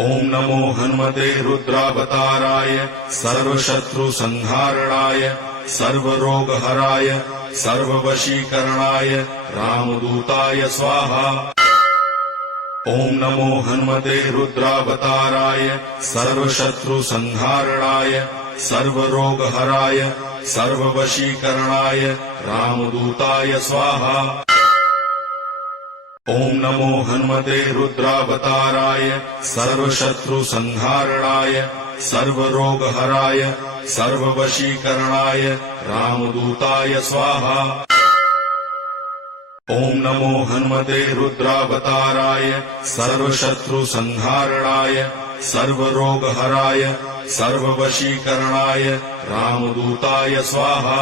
ओम नमो हनुमते रुद्रावताराय सर्वशत्रुसंहारणाय सर्वरोगहराय सर्ववशीकरणाय रामदूताय स्वाहा। ओम नमो हनुमते रुद्रावताराय सर्वशत्रुसंहारणाय सर्वरोगहराय सर्ववशीकरणाय रामदूताय स्वाहा। ओम नमो हनुमते रुद्रावताराय सर्वशत्रुसंहारणाय सर्वरोगहराय सर्ववशीकरणाय रामदूताय स्वाहा। ओम नमो हनुमते रुद्रावताराय सर्वशत्रुसंहारणाय सर्वरोगहराय सर्ववशीकरणाय रामदूताय स्वाहा।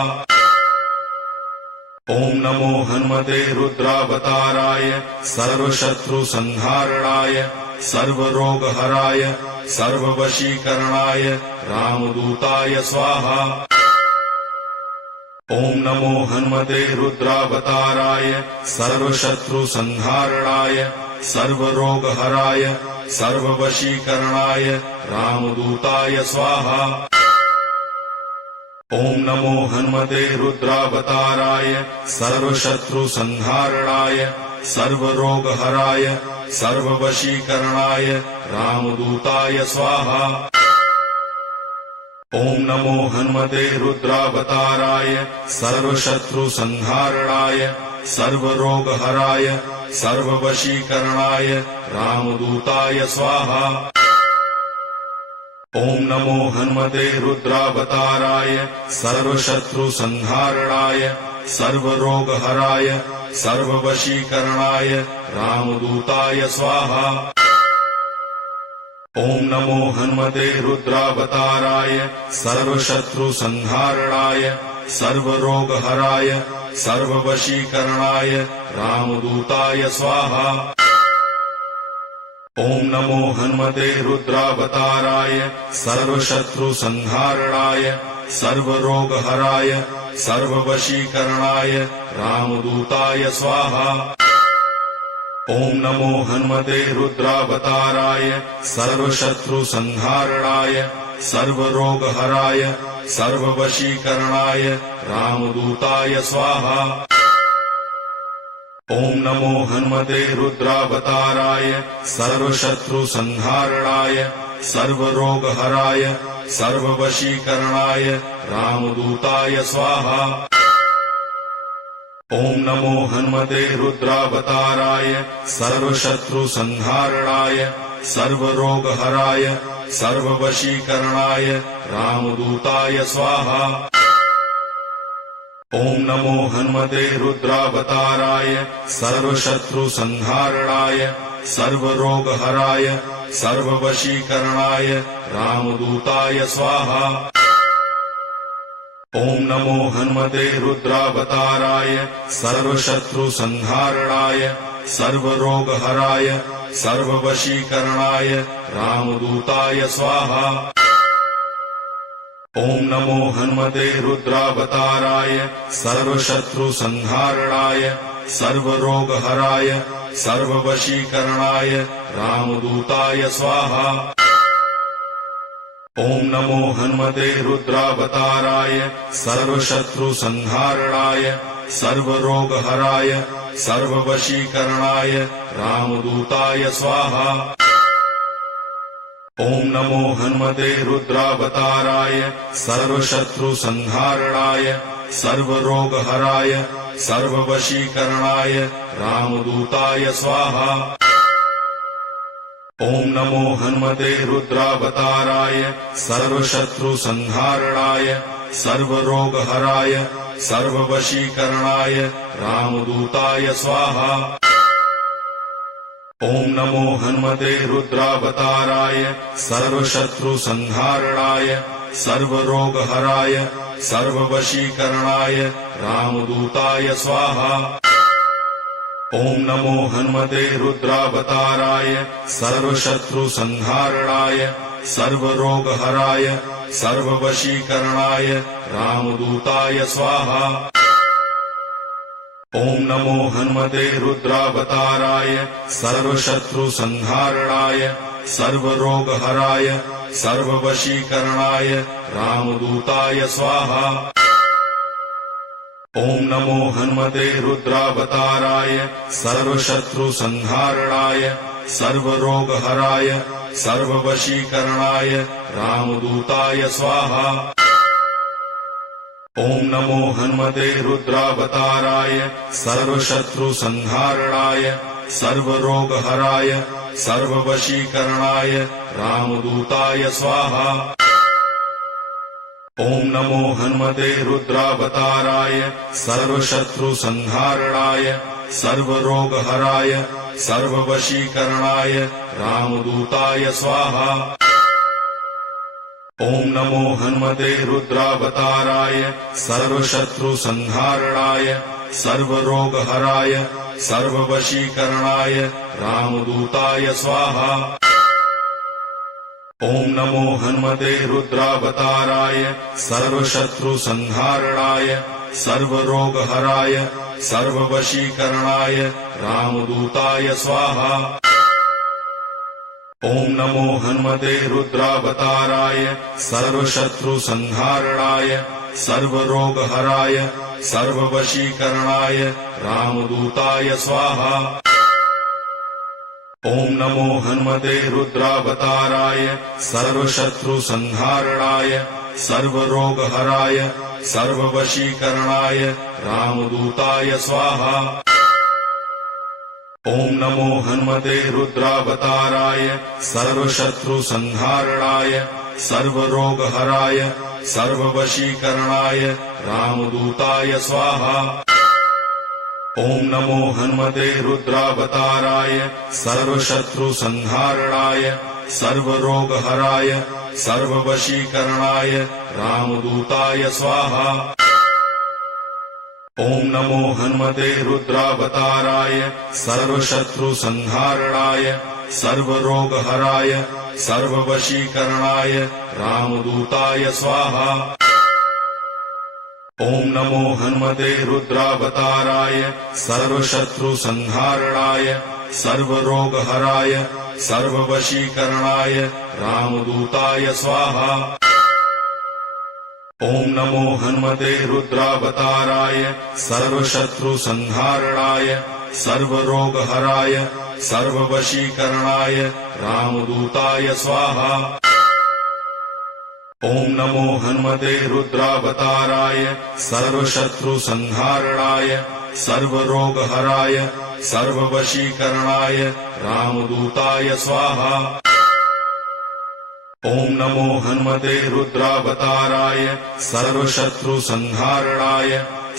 ओम नमो हनुमते रुद्रावताराय सर्वशत्रुसंहारणाय सर्वरोगहराय सर्ववशीकरणाय रामदूताय स्वाहा। ओम नमो हनुमते रुद्रावताराय सर्वशत्रुसंहारणाय सर्वरोगहराय सर्ववशीकरणाय रामदूताय स्वाहा। ओम नमो हनुमते रुद्रावताराय सर्वशत्रुसंहारणाय सर्वरोगहराय सर्ववशीकरणाय रामदूताय स्वाहा। ओम नमो हनुमते रुद्रावताराय सर्वशत्रुसंहारणाय सर्वरोगहराय सर्ववशीकरणाय रामदूताय स्वाहा। ओम नमो हनुमते रुद्रावताराय सर्वशत्रुसंहारणाय सर्वरोगहराय सर्ववशीकरणाय रामदूताय स्वाहा। ओम नमो हनुमते रुद्रावताराय सर्वशत्रुसंहारणाय सर्वरोगहराय सर्ववशीकरणाय रामदूताय स्वाहा। ओम नमो हनुमते रुद्रावताराय सर्वशत्रुसंहारणाय सर्वरोगहराय सर्ववशीकरणाय रामदूताय स्वाहा। ओम नमो हनुमते रुद्रावताराय सर्वशत्रुसंहारणाय सर्वरोगहराय सर्ववशीकरणाय रामदूताय स्वाहा। ओम नमो हनुमते रुद्रावताराय सर्वशत्रुसंहारणाय सर्वरोगहराय सर्ववशीकरणाय रामदूताय स्वाहा। ओम नमो हनुमते रुद्रावताराय सर्वशत्रुसंहारणाय सर्वरोगहराय सर्ववशीकरणाय रामदूताय स्वाहा। ओम नमो हनुमते रुद्रावताराय सर्वशत्रुसंहारणाय सर्वरोगहराय सर्ववशीकरणाय रामदूताय स्वाहा। ओम नमो हनुमते रुद्रावताराय सर्वशत्रुसंहारणाय सर्वरोगहराय सर्ववशीकरणाय रामदूताय स्वाहा। ओम नमो हनुमते रुद्रावताराय सर्वशत्रुसंहारणाय सर्वरोगहराय सर्ववशीकरणाय रामदूताय स्वाहा। ओम नमो हनुमते रुद्रावताराय सर्वशत्रुसंहारणाय सर्वरोगहराय सर्ववशीकरणाय रामदूताय स्वाहा। ओम नमो हनुमते रुद्रावताराय सर्वशत्रुसंहारणाय सर्वरोगहराय सर्ववशीकरणाय रामदूताय स्वाहा। ओम नमो हनुमते रुद्रावताराय सर्वशत्रुसंहारणाय सर्वरोगहराय सर्ववशीकरणाय रामदूताय स्वाहा। ओम नमो हनुमते रुद्रावताराय सर्वशत्रुसंहारणाय सर्वरोगहराय सर्ववशीकरणाय रामदूताय स्वाहा। ओम नमो हनुमते रुद्रावताराय सर्वशत्रुसंहारणाय सर्वरोगहराय सर्ववशीकरणाय रामदूताय स्वाहा। ओम नमो हनुमते रुद्रावताराय सर्वशत्रुसंहारणाय सर्वरोगहराय सर्ववशीकरणाय रामदूताय स्वाहा। ओम नमो हनुमते रुद्रावताराय सर्वशत्रुसंहारणाय सर्वरोगहराय सर्ववशीकरणाय रामदूताय स्वाहा। ओम नमो हनुमते रुद्रावताराय सर्वशत्रुसंहारणाय सर्वरोगहराय सर्ववशीकरणाय रामदूताय स्वाहा। ओम नमो हनुमते रुद्रावताराय सर्वशत्रुसंहारणाय सर्वरोगहराय सर्ववशीकरणाय रामदूताय स्वाहा। ओम नमो हनुमते रुद्रावताराय सर्वशत्रुसंहारणाय सर्वरोगहराय सर्ववशीकरणाय रामदूताय स्वाहा। ओम नमो हनुमते रुद्रावताराय सर्वशत्रुसंहारणाय सर्वरोगहराय सर्ववशीकरणाय रामदूताय स्वाहा। ओम नमो हनुमते रुद्रावताराय सर्वशत्रुसंहारणाय सर्वरोगहराय सर्ववशीकरणाय रामदूताय स्वाहा। ओम नमो हनुमते रुद्रावताराय सर्वशत्रुसंहारणाय सर्वरोगहराय सर्ववशीकरणाय रामदूताय स्वाहा। ओम नमो हनुमते रुद्रावताराय सर्वशत्रुसंहारणाय सर्वरोगहराय सर्ववशीकरणाय रामदूताय स्वाहा। ओम नमो हनुमते रुद्रावताराय सर्वशत्रुसंहारणाय सर्वरोगहराय सर्ववशीकरणाय रामदूताय स्वाहा। ओम नमो हनुमते रुद्रावताराय सर्वशत्रुसंहारणाय सर्वरोगहराय सर्ववशीकरणाय रामदूताय स्वाहा। ओम नमो हनुमते रुद्रावताराय सर्वशत्रुसंहारणाय सर्वरोगहराय सर्ववशीकरणाय रामदूताय स्वाहा। ओम नमो हनुमते रुद्रावताराय सर्वशत्रुसंहारणाय सर्वरोगहराय सर्ववशीकरणाय रामदूताय स्वाहा। ओम नमो हनुमते रुद्रावताराय सर्वशत्रुसंहारणाय सर्वरोगहराय सर्ववशीकरणाय रामदूताय स्वाहा। ओम नमो हनुमते रुद्रावताराय सर्वशत्रुसंहारणाय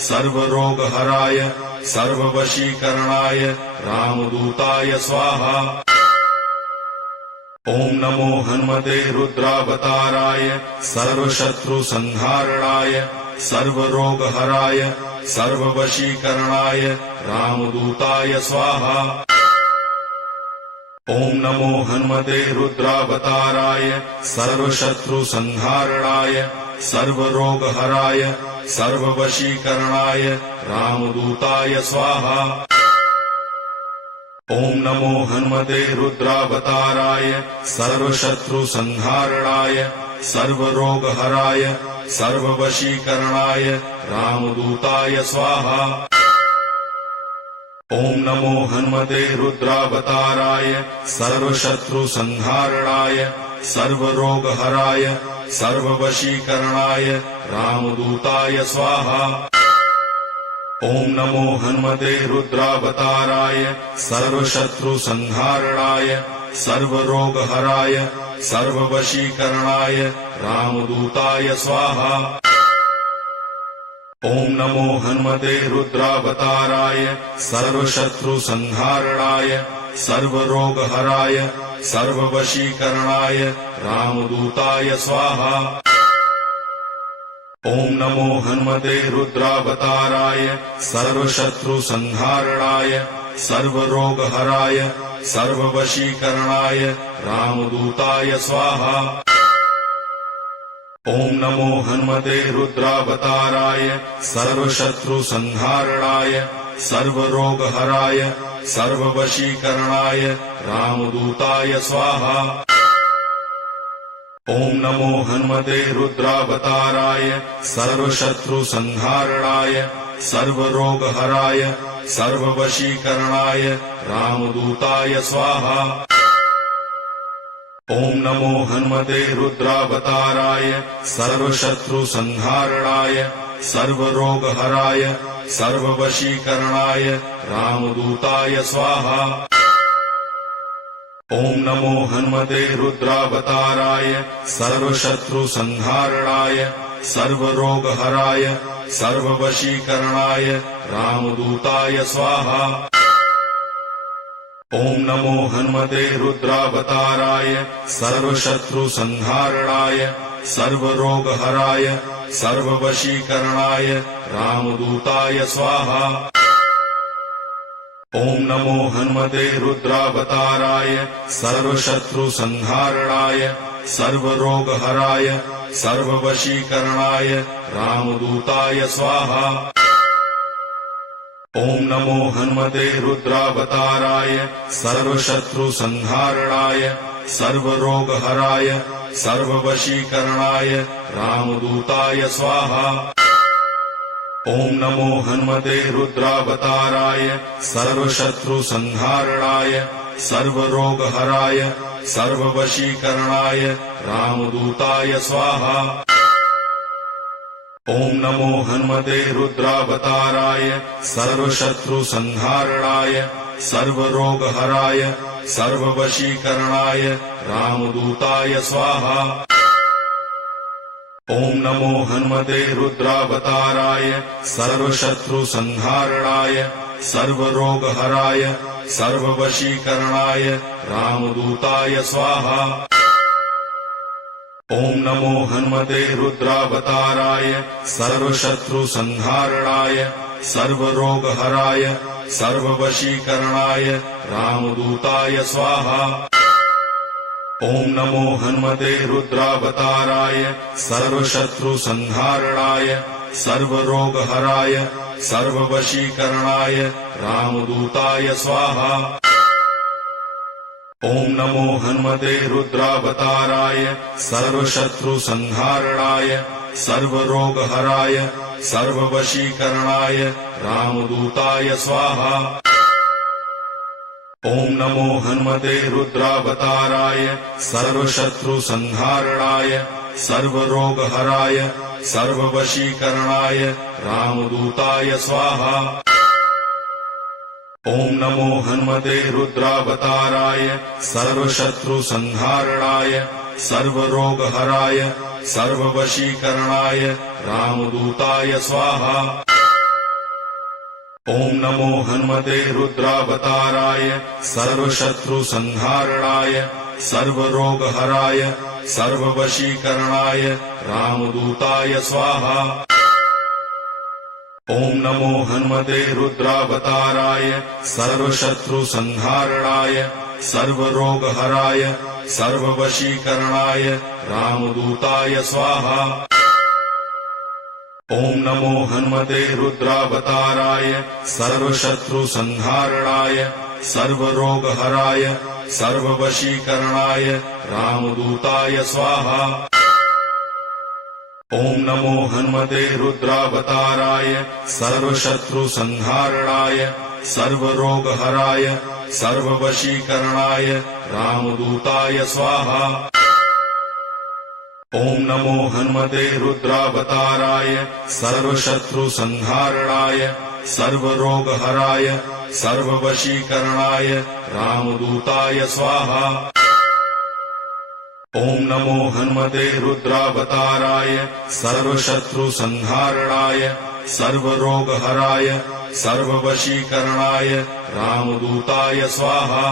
सर्वरोगहराय सर्ववशीकरणाय रामदूताय स्वाहा। ओम नमो हनुमते रुद्रावताराय सर्वशत्रुसंहारणाय सर्वरोगहराय सर्ववशीकरणाय रामदूताय स्वाहा। ओम नमो हनुमते रुद्रावताराय सर्वशत्रुसंहारणाय सर्वरोगहराय सर्ववशीकरणाय रामदूताय स्वाहा। ओम नमो हनुमते रुद्रावताराय सर्वशत्रुसंहारणाय सर्वरोगहराय सर्ववशीकरणाय रामदूताय स्वाहा। ओम नमो हनुमते रुद्रावताराय सर्वशत्रुसंहारणाय सर्वरोगहराय सर्ववशीकरणाय रामदूताय स्वाहा। ओम नमो हनुमते रुद्रावताराय सर्वशत्रुसंहारणाय सर्वरोगहराय सर्ववशीकरणाय रामदूताय स्वाहा। ओम नमो हनुमते रुद्रावताराय सर्वशत्रुसंहारणाय सर्वरोगहराय सर्ववशीकरणाय रामदूताय स्वाहा। ओम नमो हनुमते रुद्रावताराय सर्वशत्रुसंहारणाय सर्वरोगहराय सर्ववशीकरणाय रामदूताय स्वाहा। ओम नमो हनुमते रुद्रावताराय सर्वशत्रुसंहारणाय सर्वरोगहराय सर्ववशीकरणाय रामदूताय स्वाहा। ओम नमो हनुमते रुद्रावताराय सर्वशत्रुसंहारणाय सर्वरोगहराय सर्ववशीकरणाय रामदूताय स्वाहा। ओम नमो हनुमते रुद्रावताराय सर्वशत्रुसंहारणाय सर्वरोगहराय सर्ववशीकरणाय रामदूताय स्वाहा। ओम नमो हनुमते रुद्रावताराय सर्वशत्रुसंहारणाय सर्वरोगहराय सर्ववशीकरणाय रामदूताय स्वाहा। ओम नमो हनुमते रुद्रावताराय सर्वशत्रुसंहारणाय सर्वरोगहराय सर्ववशीकरणाय रामदूताय स्वाहा। ओम नमो हनुमते रुद्रावताराय सर्वशत्रुसंहारणाय सर्वरोगहराय सर्ववशीकरणाय रामदूताय स्वाहा। ओम नमो हनुमते रुद्रावताराय सर्वशत्रुसंहारणाय सर्वरोगहराय सर्ववशीकरणाय रामदूताय स्वाहा। ओम नमो हनुमते रुद्रावताराय सर्वशत्रुसंहारणाय सर्वरोगहराय सर्ववशीकरणाय रामदूताय स्वाहा। ओम नमो हनुमते रुद्रावताराय सर्वशत्रुसंहारणाय सर्वरोगहराय सर्ववशीकरणाय रामदूताय स्वाहा। ओम नमो हनुमते रुद्रावताराय सर्वशत्रुसंहारणाय सर्वरोगहराय सर्ववशीकरणाय रामदूताय स्वाहा। ओम नमो हनुमते रुद्रावताराय सर्वशत्रुसंहारणाय सर्वरोगहराय सर्ववशीकरणाय रामदूताय स्वाहा। ओम नमो हनुमते रुद्रावताराय सर्वशत्रुसंहारणाय सर्वरोगहराय सर्ववशीकरणाय रामदूताय स्वाहा। ओम नमो हनुमते रुद्रावताराय सर्वशत्रुसंहारणाय सर्वरोगहराय सर्ववशीकरणाय रामदूताय स्वाहा। ओम नमो हनुमते रुद्रावताराय सर्वशत्रुसंहारणाय सर्वरोगहराय सर्ववशीकरणाय रामदूताय स्वाहा। ओम नमो हनुमते रुद्रावताराय सर्वशत्रुसंहारणाय सर्वरोगहराय सर्ववशीकरणाय रामदूताय स्वाहा। ओम नमो हनुमते रुद्रावताराय सर्वशत्रुसंहारणाय सर्वरोगहराय सर्ववशीकरणाय रामदूताय स्वाहा। ओम नमो हनुमते रुद्रावताराय सर्वशत्रुसंहारणाय सर्वरोगहराय सर्ववशीकरणाय रामदूताय स्वाहा। ओम नमो हनुमते रुद्रावताराय सर्वशत्रुसंहारणाय सर्वरोगहराय सर्ववशीकरणाय रामदूताय स्वाहा। ओम नमो हनुमते रुद्रावताराय सर्वशत्रुसंहारणाय सर्वरोगहराय सर्ववशीकरणाय रामदूताय स्वाहा। ओम नमो हनुमते रुद्रावताराय सर्वशत्रुसंहारणाय सर्वरोगहराय सर्ववशीकरणाय रामदूताय स्वाहा। ओम नमो हनुमते रुद्रावताराय सर्वशत्रुसंहारणाय सर्वरोगहराय सर्ववशीकरणाय रामदूताय स्वाहा।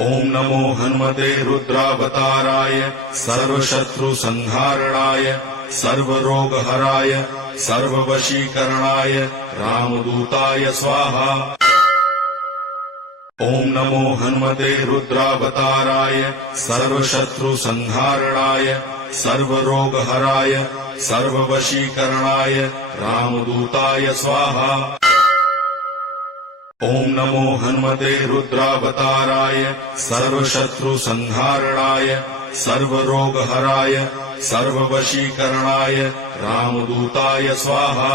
ओम नमो हनुमते रुद्रावताराय सर्वशत्रुसंहारणाय सर्वरोगहराय सर्ववशीकरणाय रामदूताय स्वाहा। ओम नमो हनुमते रुद्रावताराय सर्वशत्रुसंहारणाय सर्वरोगहराय सर्ववशीकरणाय रामदूताय स्वाहा। ओम नमो हनुमते रुद्रावताराय सर्वशत्रुसंहारणाय सर्वरोगहराय सर्ववशीकरणाय रामदूताय स्वाहा।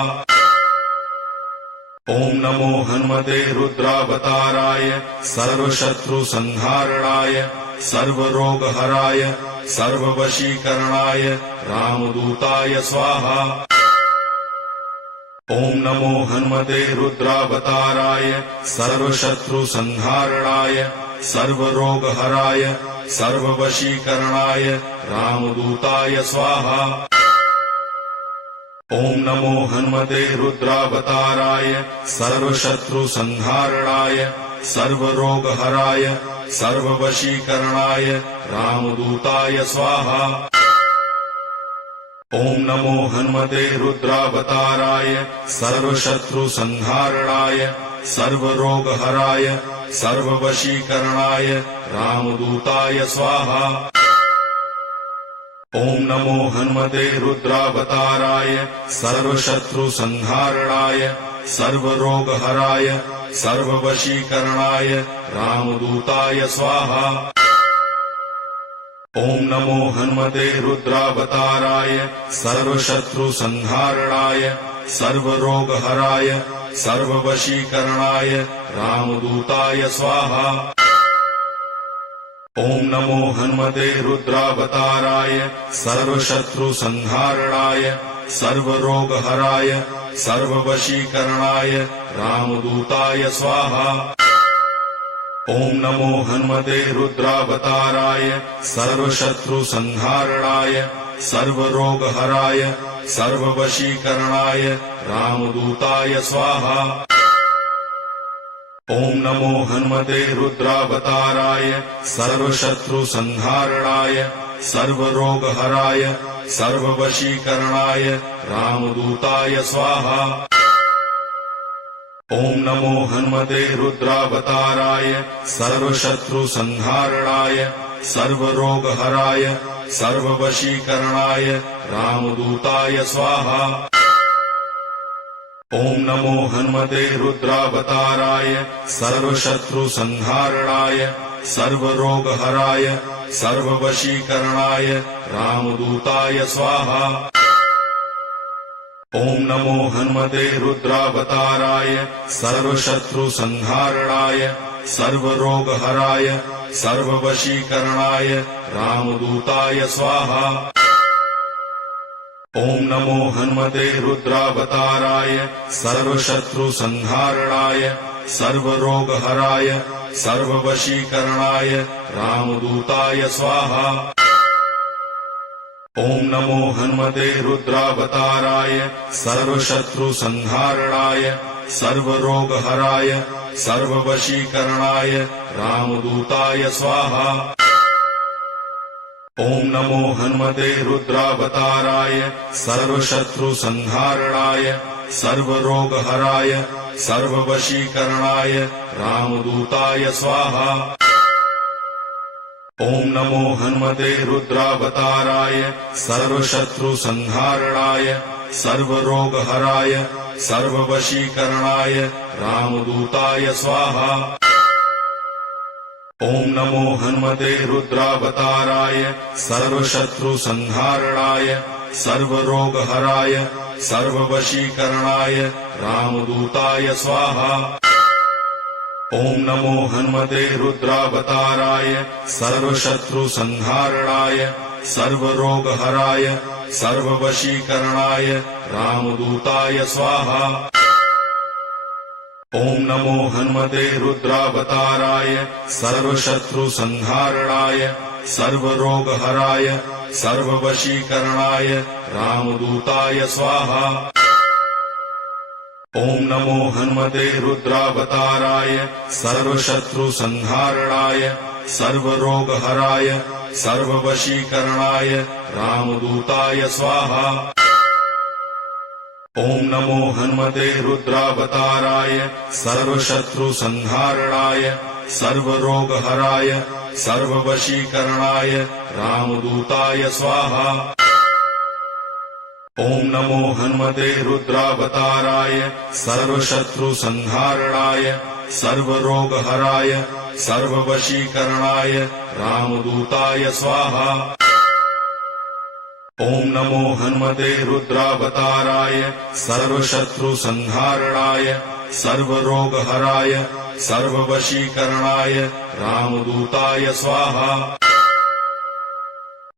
ओम नमो हनुमते रुद्रावताराय सर्वशत्रुसंहारणाय सर्वरोगहराय सर्ववशीकरणाय रामदूताय स्वाहा। ओम नमो हनुमते रुद्रावताराय सर्वशत्रुसंहारणाय सर्वरोगहराय सर्ववशीकरणाय रामदूताय स्वाहा। ओम नमो हनुमते रुद्रावताराय सर्वशत्रुसंहारणाय सर्वरोगहराय सर्ववशीकरणाय रामदूताय स्वाहा। ओम नमो हनुमते रुद्रावताराय सर्वशत्रुसंहारणाय सर्वरोगहराय सर्ववशीकरणाय रामदूताय स्वाहा। ओम नमो हनुमते रुद्रावताराय सर्वशत्रुसंहारणाय सर्वरोगहराय सर्ववशीकरणाय रामदूताय स्वाहा। ओम नमो हनुमते रुद्रावताराय सर्वशत्रुसंहारणाय सर्वरोगहराय सर्ववशीकरणाय रामदूताय स्वाहा। ओम नमो हनुमते रुद्रावताराय सर्वशत्रुसंहारणाय सर्वरोगहराय सर्ववशीकरणाय रामदूताय स्वाहा। ओम नमो हनुमते रुद्रावताराय सर्वशत्रुसंहारणाय सर्वरोगहराय सर्ववशीकरणाय रामदूताय स्वाहा। ओम नमो हनुमते रुद्रावताराय सर्वशत्रुसंहारणाय सर्वरोगहराय सर्ववशीकरणाय रामदूताय स्वाहा। ओम नमो हनुमते रुद्रावताराय सर्वशत्रुसंहारणाय सर्वरोगहराय सर्ववशीकरणाय रामदूताय स्वाहा। ओम नमो हनुमते रुद्रावताराय सर्वशत्रुसंहारणाय सर्वरोगहराय सर्ववशीकरणाय रामदूताय स्वाहा। ओम नमो हनुमते रुद्रावताराय सर्वशत्रुसंहारणाय सर्वरोगहराय सर्ववशीकरणाय रामदूताय स्वाहा। ओम नमो हनुमते रुद्रावताराय सर्वशत्रुसंहारणाय सर्वरोगहराय सर्ववशीकरणाय रामदूताय स्वाहा। ओम नमो हनुमते रुद्रावताराय सर्वशत्रुसंहारणाय सर्वरोगहराय सर्ववशीकरणाय रामदूताय स्वाहा। ओम नमो हनुमते रुद्रावताराय सर्वशत्रुसंहारणाय सर्वरोगहराय सर्ववशीकरणाय रामदूताय स्वाहा। ओम नमो हनुमते रुद्रावताराय सर्वशत्रुसंहारणाय सर्वरोगहराय सर्ववशीकरणाय रामदूताय स्वाहा। ओम नमो हनुमते रुद्रावताराय सर्वशत्रुसंहारणाय सर्वरोगहराय सर्ववशीकरणाय रामदूताय स्वाहा। ओम नमो हनुमते रुद्रावताराय सर्वशत्रुसंहारणाय सर्वरोगहराय सर्ववशीकरणाय रामदूताय स्वाहा। ओम नमो हनुमते रुद्रावताराय सर्वशत्रुसंहारणाय सर्वरोगहराय सर्ववशीकरणाय रामदूताय स्वाहा। ओम नमो हनुमते रुद्रावताराय सर्वशत्रुसंहारणाय सर्वरोगहराय सर्ववशीकरणाय रामदूताय स्वाहा। ओम नमो हनुमते रुद्रावताराय सर्वशत्रुसंहारणाय सर्वरोगहराय सर्ववशीकरणाय रामदूताय स्वाहा। ओम नमो हनुमते रुद्रावताराय सर्वशत्रुसंहारणाय सर्वरोगहराय सर्ववशीकरणाय रामदूताय स्वाहा। ओम नमो हनुमते रुद्रावताराय सर्वशत्रुसंहारणाय सर्वरोगहराय सर्ववशीकरणाय रामदूताय स्वाहा।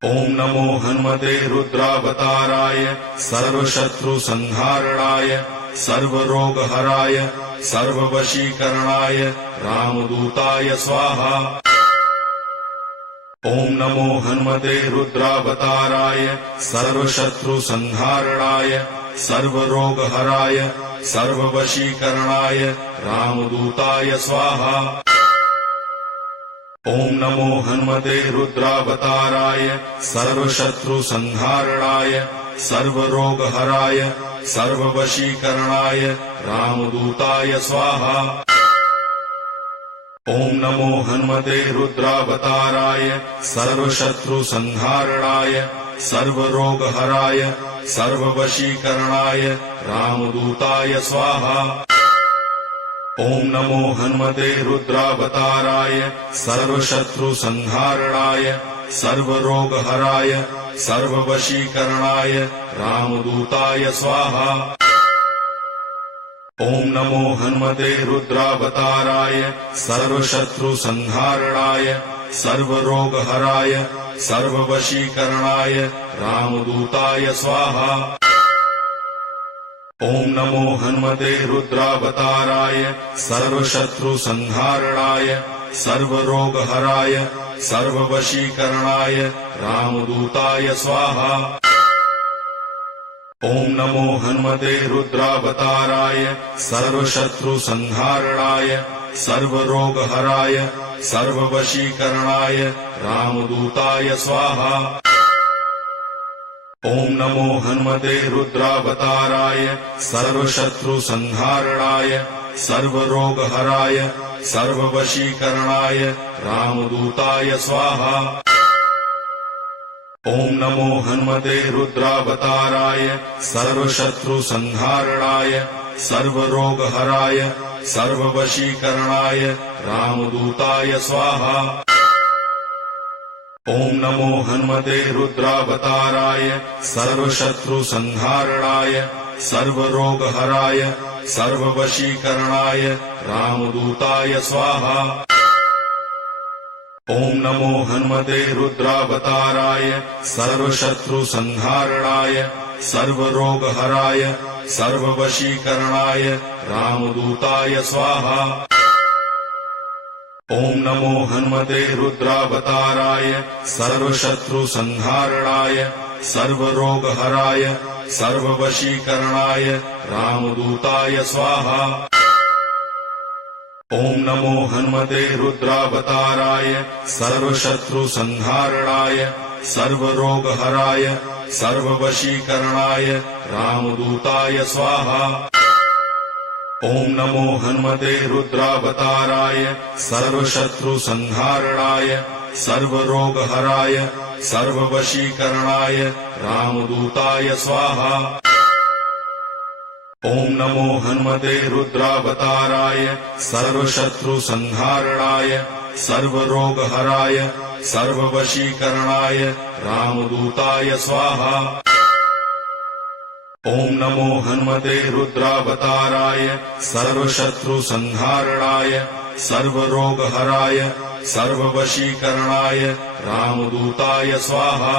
ओम नमो हनुमते रुद्रावताराय सर्वशत्रुसंहारणाय सर्वरोगहराय सर्ववशीकरणाय रामदूताय स्वाहा। ओम नमो हनुमते रुद्रावताराय सर्वशत्रुसंहारणाय सर्वरोगहराय सर्ववशीकरणाय रामदूताय स्वाहा। ओम नमो हनुमते रुद्रावताराय सर्वशत्रुसंहारणाय सर्वरोगहराय सर्ववशीकरणाय रामदूताय स्वाहा। ओम नमो हनुमते रुद्रावताराय सर्वशत्रुसंहारणाय सर्वरोगहराय सर्ववशीकरणाय रामदूताय स्वाहा। ओम नमो हनुमते रुद्रावताराय सर्वशत्रुसंहारणाय सर्वरोगहराय सर्ववशीकरणाय रामदूताय स्वाहा। ओम नमो हनुमते रुद्रावताराय सर्वशत्रुसंहारणाय सर्वरोगहराय सर्ववशीकरणाय रामदूताय स्वाहा। ओम नमो हनुमते रुद्रावताराय सर्वशत्रुसंहारणाय सर्वरोगहराय सर्ववशीकरणाय रामदूताय स्वाहा। ओम नमो हनुमते रुद्रावताराय सर्वशत्रुसंहारणाय सर्वरोगहराय सर्ववशीकरणाय रामदूताय स्वाहा। ओम नमो हनुमते रुद्रावताराय सर्वशत्रुसंहारणाय सर्वरोगहराय सर्ववशीकरणाय रामदूताय स्वाहा। ओम नमो हनुमते रुद्रावताराय सर्वशत्रुसंहारणाय सर्वरोगहराय सर्ववशीकरणाय रामदूताय स्वाहा। ओम नमो हनुमते रुद्रावताराय सर्वशत्रुसंहारणाय सर्वरोगहराय सर्ववशीकरणाय रामदूताय स्वाहा। ओम नमो हनुमते रुद्रावताराय सर्वशत्रुसंहारणाय सर्वरोगहराय सर्ववशीकरणाय रामदूताय स्वाहा। ओम नमो हनुमते रुद्रावताराय सर्वशत्रुसंहारणाय सर्वरोगहराय सर्ववशीकरणाय रामदूताय स्वाहा। ओम नमो हनुमते रुद्रावताराय सर्वशत्रुसंहारणाय सर्वरोगहराय सर्ववशीकरणाय रामदूताय स्वाहा। ओम नमो हनुमते रुद्रावताराय सर्वशत्रुसंहारणाय सर्वरोगहराय सर्ववशीकरणाय रामदूताय स्वाहा। ओम नमो हनुमते रुद्रावताराय सर्वशत्रुसंहारणाय सर्वरोगहराय सर्ववशीकरणाय रामदूताय स्वाहा। ओम नमो हनुमते रुद्रावताराय सर्वशत्रुसंहारणाय सर्वरोगहराय सर्ववशीकरणाय रामदूताय स्वाहा।